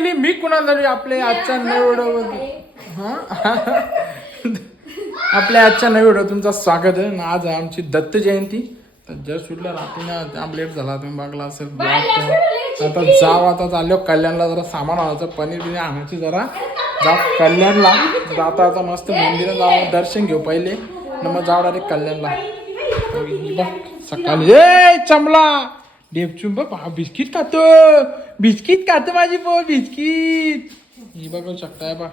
Family मी कुणाल तरी आपले आजच्या नवीन हा? आपल्या आजच्या नवीन व्हिडिओ तुमचं स्वागत आहे. आणि आज आहे आमची दत्त जयंती. तर जस्ट सुटलं रात्रीनं जाम लेट झाला. तुम्ही बघला असेल ब्लॉग आता जाव आता चाललो कल्याणला जरा सामान आणायचं. पनीर बिनीर आणायची जरा. जा कल्याणला. जाता आता मस्त मंदिरात जावं दर्शन घेऊ पहिले. आणि मग जाऊ डायरेक्ट कल्याणला. सकाळी. ए चमला! डेपचून बघ बिस्किट खातो बिस्किट खातो माझी पोर बिस्किट ही बघू शकताय बा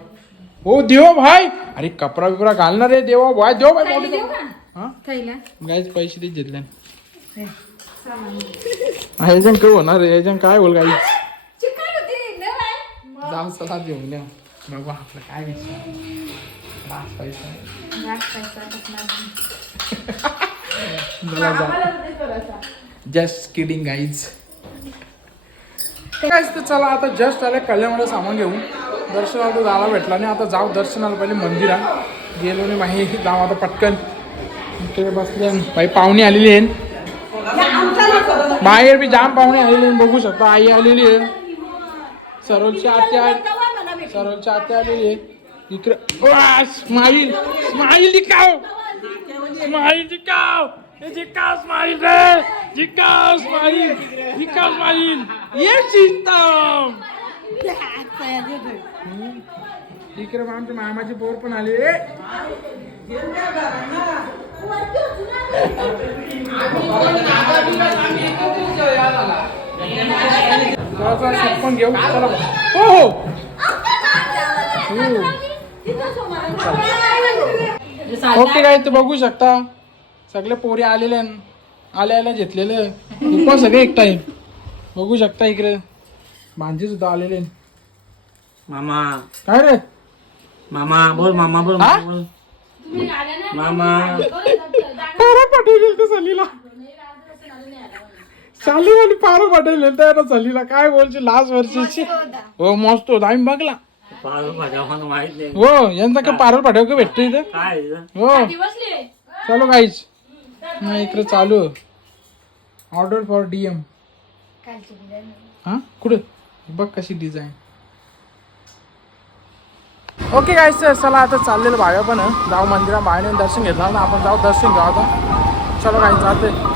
हो देव भाई अरे कपडा बिपडा घालणार आहे देवा भाई देव भाई मोठी हा गाईच पैसे देत घेतले ह्याच्यान काय होणार ह्याच्यान काय बोल बाय जाऊ चला देऊन द्या बघू आपलं काय विषय पैसा जस्ट किडिंग गाईज काहीच तर चला आता जस्ट आले कल्याणमध्ये सामान घेऊ दर्शनाला तर जायला भेटला नाही. आता जाऊ दर्शनाला पहिले मंदिरात गेलो नाही माही. जाऊ आता पटकन. इकडे बसले. भाई पाहुणे आलेली आहे बाहेर बी जाम पाहुणे आलेले आहे बघू शकता आई आलेली आहे. सरोलची आत्या सरोलची आत्या आलेली आहे. इकडे. स्माईल स्माईल काव स्माईल काव हे स्माईल रे? जिकाव Marín, जिकाव Marín, ये चिंताम. इकडे मग आमच्या मामाचे पोर पण आले. ए. थोडासा घेऊ चला. हो हो. हो. ओके काय ते बघू शकता. सगळे पोरी आलेले आहे. आल्या आल्या घेतलेले उपवास सगळे एक टाइम बघू शकता इकडे. भांजी सुद्धा आलेले आहे. मामा. काय रे? मामा बोल मामा बोल हा? मामा बोल. मामा. पारा पाठवली तर सलीला. सालीवाली पारा पाठवली त्या सलीला. काय बोलची लास्ट वर्षीची. हो मस्त होता. आम्ही बघला. पारू भाज्या मला माहीत नाही. हो यांचा काय पारल पाठव का भेटतो इथं? काय आहे? हो. चलो गाईच नाही इकडे चालू. ऑर्डर फॉर डीएम हा कुठे? बघ कशी डिझाईन ओके सर चला आता चाललेलं भाव्या पण. जाऊ मंदिरा बाहेर दर्शन घेतलं. ना आपण जाऊ दर्शन घेऊ आता. चलो काही जाते.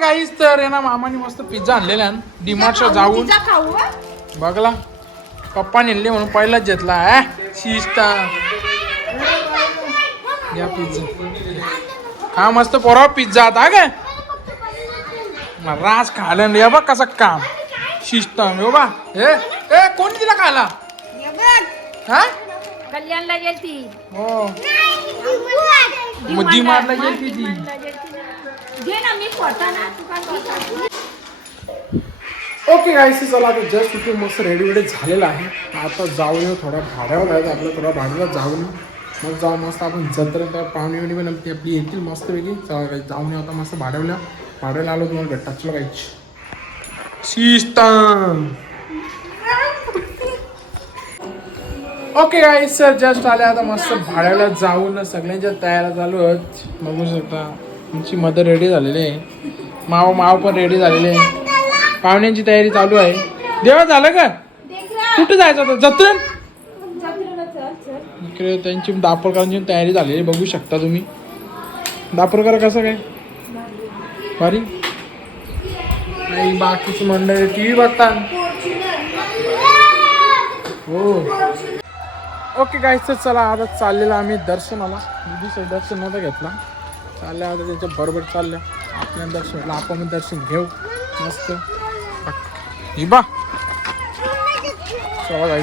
गाईज तर आहे ना मामाने मस्त पिझ्झा आणलेला डिमार्टच्या जाऊन. बघला. पप्पा नेले म्हणून पहिलाच घेतला ऍ, शिस्ता घ्या पिझ्झा. हा मस्त पोरा पिझ्झा आता काय? राज खायला नाही बघ कसं काम. शिस्त हो बा. ए ए कोणी तिला खायला? हा कल्याणला गेलती. हो. मग मारला गेली ती. घे ना मी ना ओके चला आता जस्ट इथे मस्त रेडी वेडी झालेला आहे. आता जाऊन येऊ थोड्या भाड्यावर जायचं आपलं थोडा भाड्याला जाऊन मग जाऊन मस्त आपण जत्रेत पाहुणे बिवणी पण ती आपली येतील मस्तपैकी. चला जाऊन येऊ आता मस्त भाड्यावल्या भाड्याला आलो तुम्हाला भेटतात. चला काहीच शिस्तान ओके गाईस सर जस्ट आले आता मस्त भाड्याला जाऊन सगळ्यांच्या तयार चालू आहेत. बघू शकता. तुमची मदर रेडी झालेली आहे. माव माव पण रेडी झालेले आहे. पाहुण्यांची तयारी चालू आहे. देवा झालं का? कुठं जायचं होतं जत्रेन इकडे त्यांची दापोरकरांची तयारी झालेली बघू शकता तुम्ही. दापोरकर कसं काय? भारी. नाही बाकीची मंडळी टी व्ही बघतात. हो. ओके गायचं तर चला आता चाललेला आम्ही दर्शनाला. दर्शन नव्हता घेतला. चालल्या आता त्यांच्या बरोबर चालल्या. आपल्या दर्शन आपण दर्शन घेऊ. मस्त. ही बा चला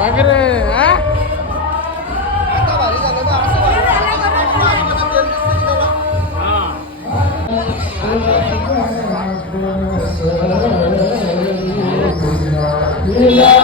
वगैरे हा हो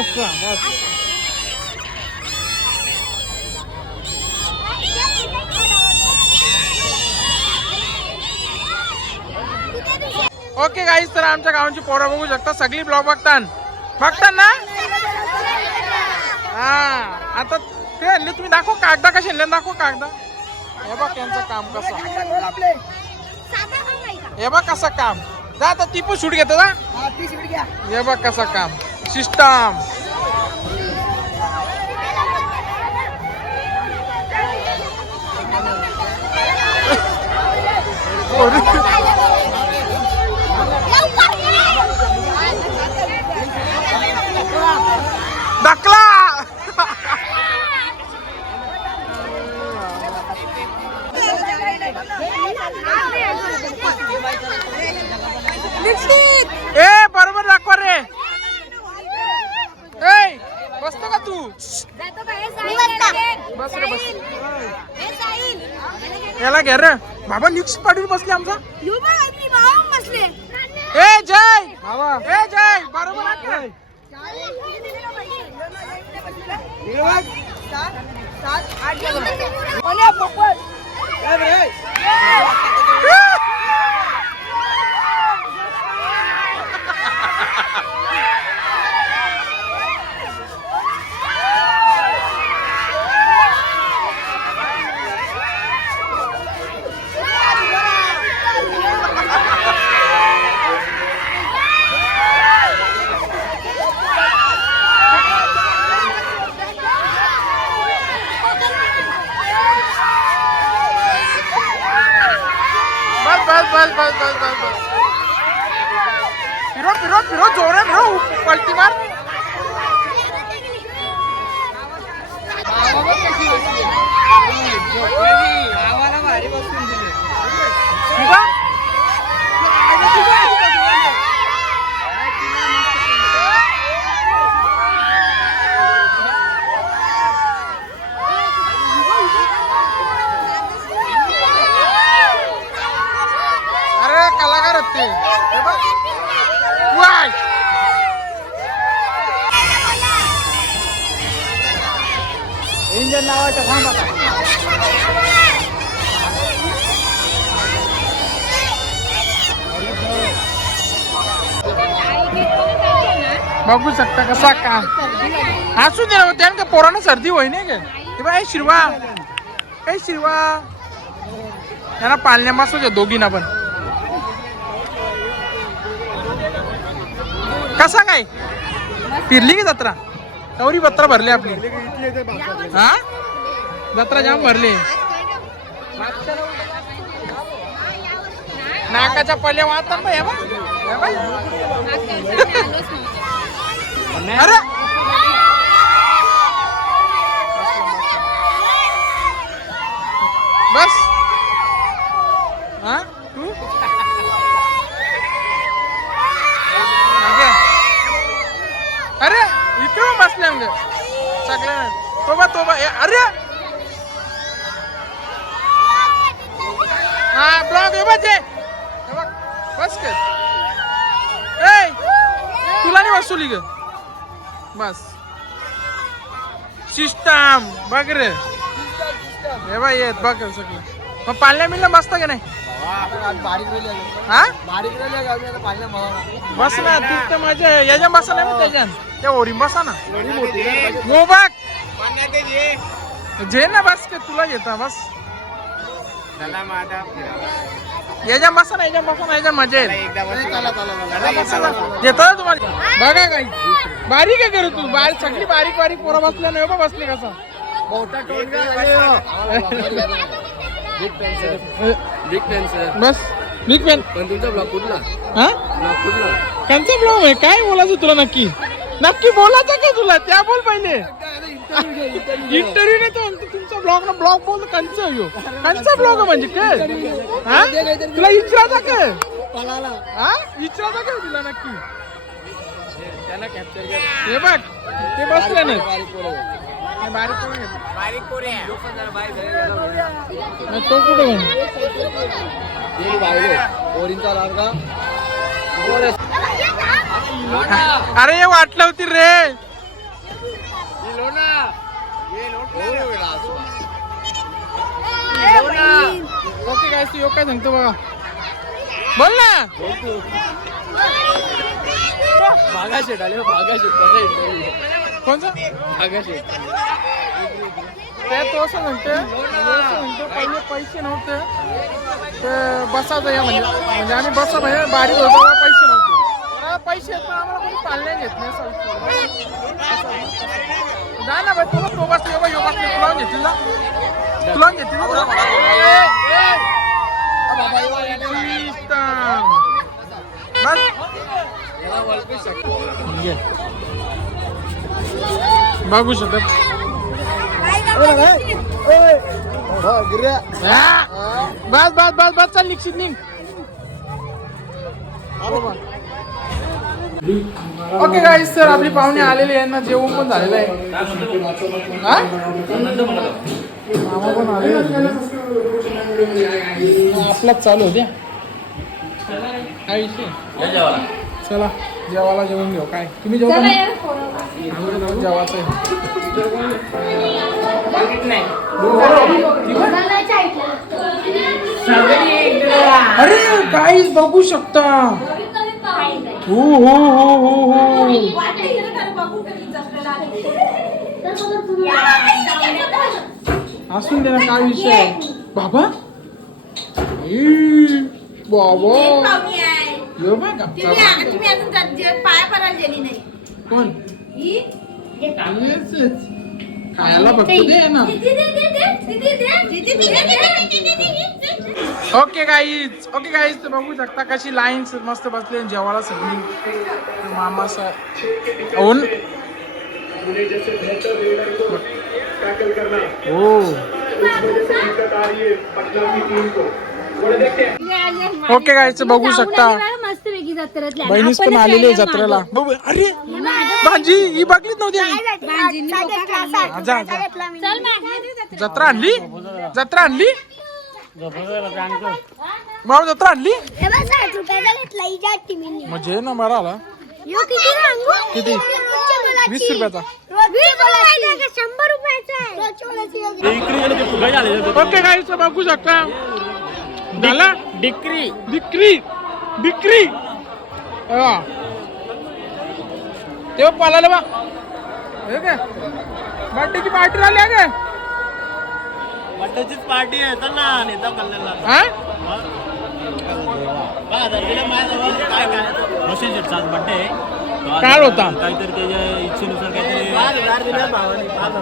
असं ओके गाईस तर आमच्या गावांची पोरं बघू शकता. सगळी ब्लॉग बघतात बघतात ना? हा आता ते आणले तुम्ही दाखव कागदा कशी आणले दाखव कागदा. हे बघ त्यांचं काम कसं. हे बघ कसं काम. जा आता ती पण शूट घेतो जा. हे बघ कसं काम. system. याला घे रे? बाबा निक्स पाटील बसले आमचा. ए जय! ए जय! बरोबर आहे का? बस बस बस बस बस बस बस फिरो फिरो फिरो जोरे फिरो पलटी मार तुझा? अरे कलाकार आहेत ते हे बघ. वाय. इंजन लावायचं थांब आता बघू शकता कसा का? असू दे ना त्यानं का पोरानं सर्दी होई नाही का हे ए शिरवा. ए शिरवा. यांना पालण्या बसू द्या दोघींना पण. कसा काय? फिरली की जत्रा? कवरी बत्रा भरली आपली. हा? जत्रा जाम भरली. नाकाच्या पल्ल्या वाहतात ना हे बघ. अरे! बस. बघ रे हे बाई येत बघ सगळं. मग पाळण्या मिळल्या मस्त का नाही? हा? बस ना तू मजा माझ्या याच्या बसा नाही ना त्याच्यात. त्या ओरी बसा ना. हो बघ. जे ना बस के तुला घेता बस. याच्या बसा ना याच्या बसा ना याच्या मजा येत येतो ना तुम्हाला. बघा काही. बारीक आहे करू तू. बारीक सगळी बारीक बारीक पोरं बसल्या नाही बा बसले कसा? बस. बिग पेन पण तुमचा ब्लॉग कुठला? हा? ब्लॉग कुठला? कंचा ब्लॉग आहे. काय बोलायचं तुला नक्की? नक्की बोलायचं का तुला? त्या बोल पहिले. इंटरव्ह्यू नाही तो म्हणतो तुमचा ब्लॉग ना ब्लॉग बोल कंचा यो. कंचा ब्लॉग म्हणजे काय? हा? तुला विचारायचा काय हा? काय तुला नक्की? हे बघ. ते बसले बारीक तो कुठे अरे हे वाटलं होती रे. ओके काय तू काय सांगतो बघा बोल ना. भागा शेट आले भागा शेट. कसा कोणचा? भागा शेट ते तो असं म्हणतो म्हणतो पहिले पैसे नव्हते ते बसायचं या म्हणजे म्हणजे आम्ही बसा म्हणजे बारीक होतो पैसे नव्हते. पैसे आहेत पण आम्हाला कोणी घेत नाही असं. जा ना बाई तुला तो बसले बाई बसले. तुला घेतील ना? तुला घेतील ना? तुला? बस. बघू शकत. बस बस बस बस चल निश्चित निघ. ओके गाईस तर आपली पाहुणे आलेले यांना ना जेवण पण झालेलं आहे. आपलाच चालू होत्या काय विषय चला जेवायला जेवण घेऊ. काय? तुम्ही जेवता चला ना? यार, पोरं. आम्ही जाऊ जेवायचं अरे काहीच बघू शकता. हो हो हो हो हो. असून दे ना काय विषय आहे? बाबा? खायला ओके गाईज ओके गाईज तर बघू शकता कशी लाईन मस्त बसली आणि जेवायला सगळी मामासाहेब ओन हो ओके गाईज बघू शकता की बहिणीच पण आलेली आहे जत्रेला. अरे! भांजी ही बागलीच नव्हती आम्ही. जत्रा आणली? जत्रा. आणली? मला जत्रा आणली? म्हणजे ना मला आला. किती? वीस रुपयाचा. ओके काय बघू शकता. डिक्री. डिक्री. डिक्री. तेव्हा पळाले बा हे काय? बर्थडेची पार्टी झाली आहे काय? वाटायचीच पार्टी आहे. चल ना नेता कल्याणला. हा? रोशन शेटचा आज बड्डे काय होता? काहीतरी त्याच्या इच्छेनुसार काहीतरी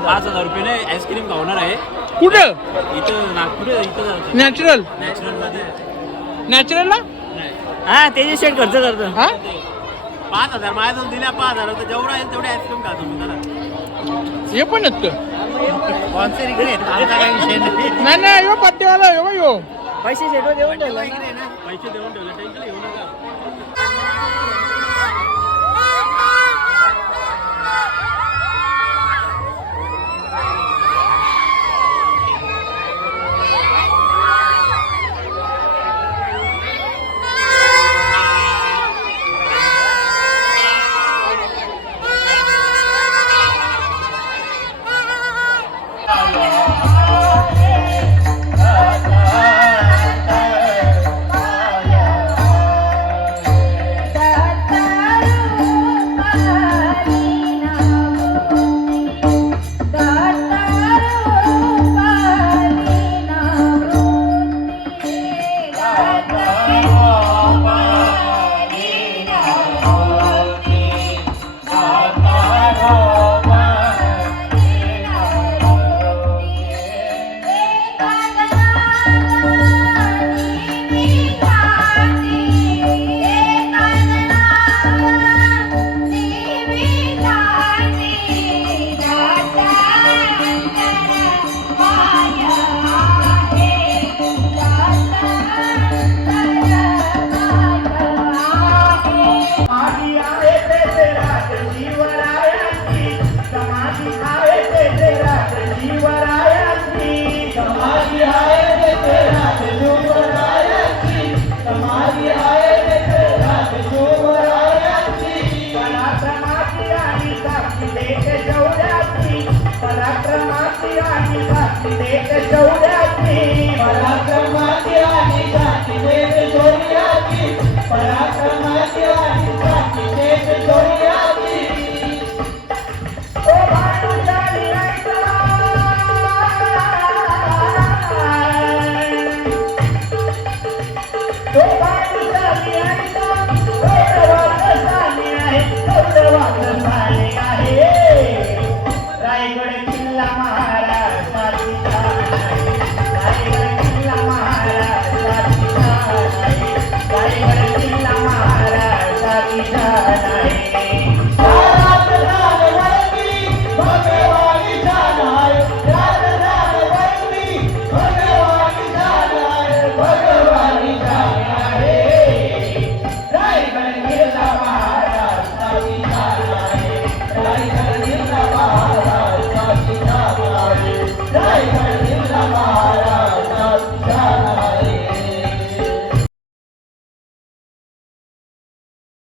पाच हजार रुपये आईस्क्रीम खावणार आहे. कुठं? इथं नागपूर इथं नॅचरल नॅचरल. मध्ये नॅचरलला? हा त्याचे शेट खर्च करतो. हा? पाच हजार माझ्या दिल्या पाच हजार तर जेवढा आहे तेवढे आईस्क्रीम खातो मी जरा हे पण येत स्पॉन्सर इकडे आहेत. आमचा काही विषय नाही. नाही नाही यो बर्थडेवाला यो यो. पैसे शेटवर देऊन ठेवले पैसे देऊन ठेवले टेन्शन घेऊ नका.